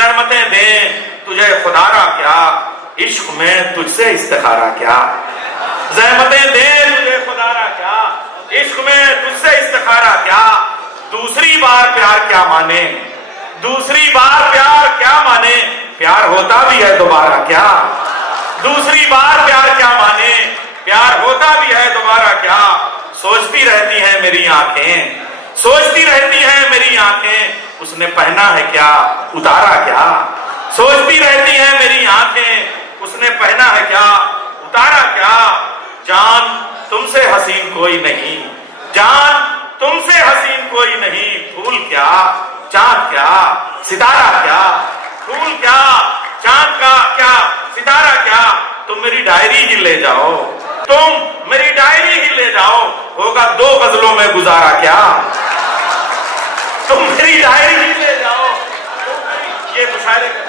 زحمتیں دیں تجھے خدا را کیا، عشق میں تجھ سے استخارہ کیا، زحمتیں دیں تجھے خدا را کیا، عشق میں تجھ سے استخارہ کیا، دوسری بار پیار کیا مانے، دوسری بار پیار کیا مانے، پیار ہوتا بھی ہے دوبارہ کیا، دوسری بار پیار کیا مانے، پیار ہوتا بھی ہے دوبارہ کیا، سوچتی رہتی ہیں میری آنکھیں، سوچتی رہتی ہیں میری آنکھیں، اس نے پہنا ہے کیا اتارا کیا، سوچتی رہتی ہیں میری آنکھیں، اس نے پہنا ہے کیا اتارا کیا، جان تم سے حسین کوئی نہیں، جان تم سے حسین کوئی نہیں، پھول کیا چاند کیا ستارہ کیا، پھول کیا چاند کا کیا ستارہ کیا، تم میری ڈائری ہی لے جاؤ، تم میری ڈائری ہی لے جاؤ، ہوگا 2 غزلوں میں گزارا کیا، تم میری ڈائری ہی لے جاؤ، یہ مشاعرے کا،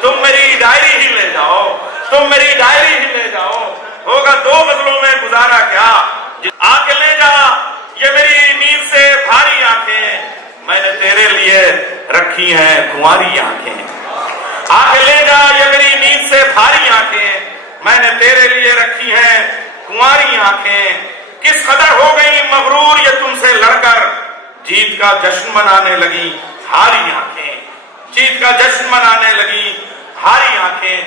تم میری ڈائری ہی لے جاؤ، تم میری ڈائری ہی لے جاؤ، ہوگا 2 غزلوں میں گزارا کیا، آ کے لے جا یہ میری نیند سے بھاری آنکھیں، میں نے تیرے لیے رکھی ہیں کنواری آنکھیں، آ کے لے جا یہ میری نیند سے بھاری آنکھیں، میں نے تیرے لیے رکھی ہیں کنواری آنکھیں، کس قدر ہو گئی مغرور یہ تم سے لڑ کر، جیت کا جشن منانے لگی ہاری آنکھیں، جیت کا جشن منانے لگی ہاری آنکھیں۔